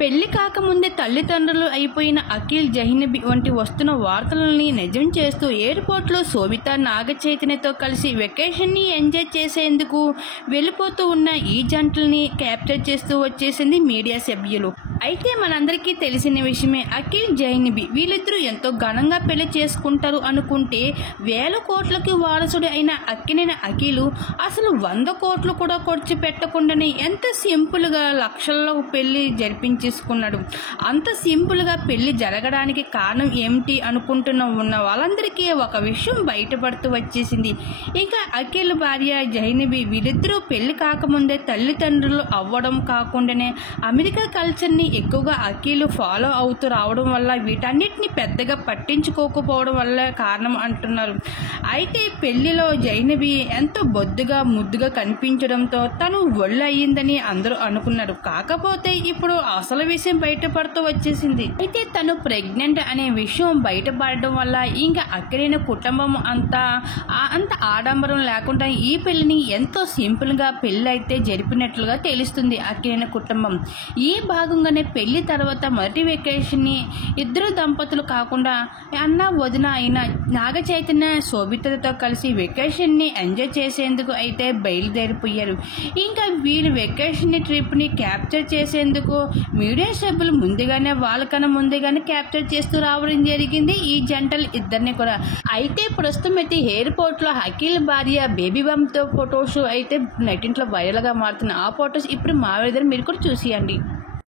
పెళ్లి కాకముందే తల్లిదండ్రులు అయిపోయిన అఖిల్, జహీనబీ వంటి వస్తున్న వార్తలని నిజం చేస్తూ ఎయిర్పోర్ట్లో శోభిత, నాగచైతన్యతో కలిసి వెకేషన్ని ఎంజాయ్ చేసేందుకు వెళ్ళిపోతూ ఉన్న ఈ జంటల్ని క్యాప్చర్ చేస్తూ వచ్చేసింది మీడియా సభ్యులు. అయితే మనందరికీ తెలిసిన విషయమే, అఖిల్, జహీనబీ వీళ్ళిద్దరూ ఎంతో ఘనంగా పెళ్లి చేసుకుంటారు అనుకుంటే 1000 కోట్లకి వారసుడు అయిన అక్కినేని అఖిల్ అసలు 100 కోట్లు కూడా ఖర్చు పెట్టకుండానే ఎంత సింపుల్గా లక్షల్లో పెళ్లి జరిపించేసుకున్నాడు. అంత సింపుల్గా పెళ్లి జరగడానికి కారణం ఏమిటి ఉన్న వాళ్ళందరికీ ఒక విషయం బయటపడుతూ వచ్చేసింది. ఇంకా అఖిల్ భార్య జహీనబీ వీళ్ళిద్దరూ పెళ్లి కాకముందే తల్లిదండ్రులు అవ్వడం కాకుండానే అమెరికా కల్చర్ని ఎక్కువగా అఖిల్ ఫాలో అవుతూ రావడం వల్ల వీటన్నిటిని పెద్దగా పట్టించుకోకపోవడం వల్ల కారణం అంటున్నారు. అయితే పెళ్లిలో జహీనబీ ఎంతో బొద్దుగా ముద్దుగా కనిపించడంతో తను ఒళ్ళు అయ్యిందని అందరూ అనుకున్నారు. కాకపోతే ఇప్పుడు అసలు విషయం బయటపడుతూ వచ్చేసింది. అయితే తను ప్రెగ్నెంట్ అనే విషయం బయటపడడం వల్ల ఇంకా అక్కినేని కుటుంబం అంత ఆడంబరం లేకుండా ఈ పెళ్లిని ఎంతో సింపుల్గా పెళ్లి అయితే జరిపినట్లుగా తెలుస్తుంది అక్కినేని కుటుంబం. ఈ భాగంగానే పెళ్లి తర్వాత మొదటి వెకేషన్ని ఇద్దరు దంపతులు కాకుండా అన్న వదిన అయిన నాగచైతన్య, శోభితతో కలిసి వెకేషన్ని ఎంజాయ్ చేసేందుకు అయితే బయలుదేరిపోయారు. ఇంకా వీరి వెకేషన్ ట్రిప్ని క్యాప్చర్ చేసేందుకు మీడియా సభ్యులు వాళ్ళకన్నా ముందుగానే క్యాప్చర్ చేస్తూ రావడం జరిగింది ఈ జంటలు ఇద్దరిని కూడా. అయితే ప్రస్తుతం అయితే ఎయిర్పోర్ట్లో అఖిల్ భార్య బేబీ బంప్తో ఫొటోస్ అయితే నెట్టింట్లో వైరల్గా మారుతున్నాయి. ఆ ఫొటోస్ ఇప్పుడు మా మీరు కూడా చూసియండి.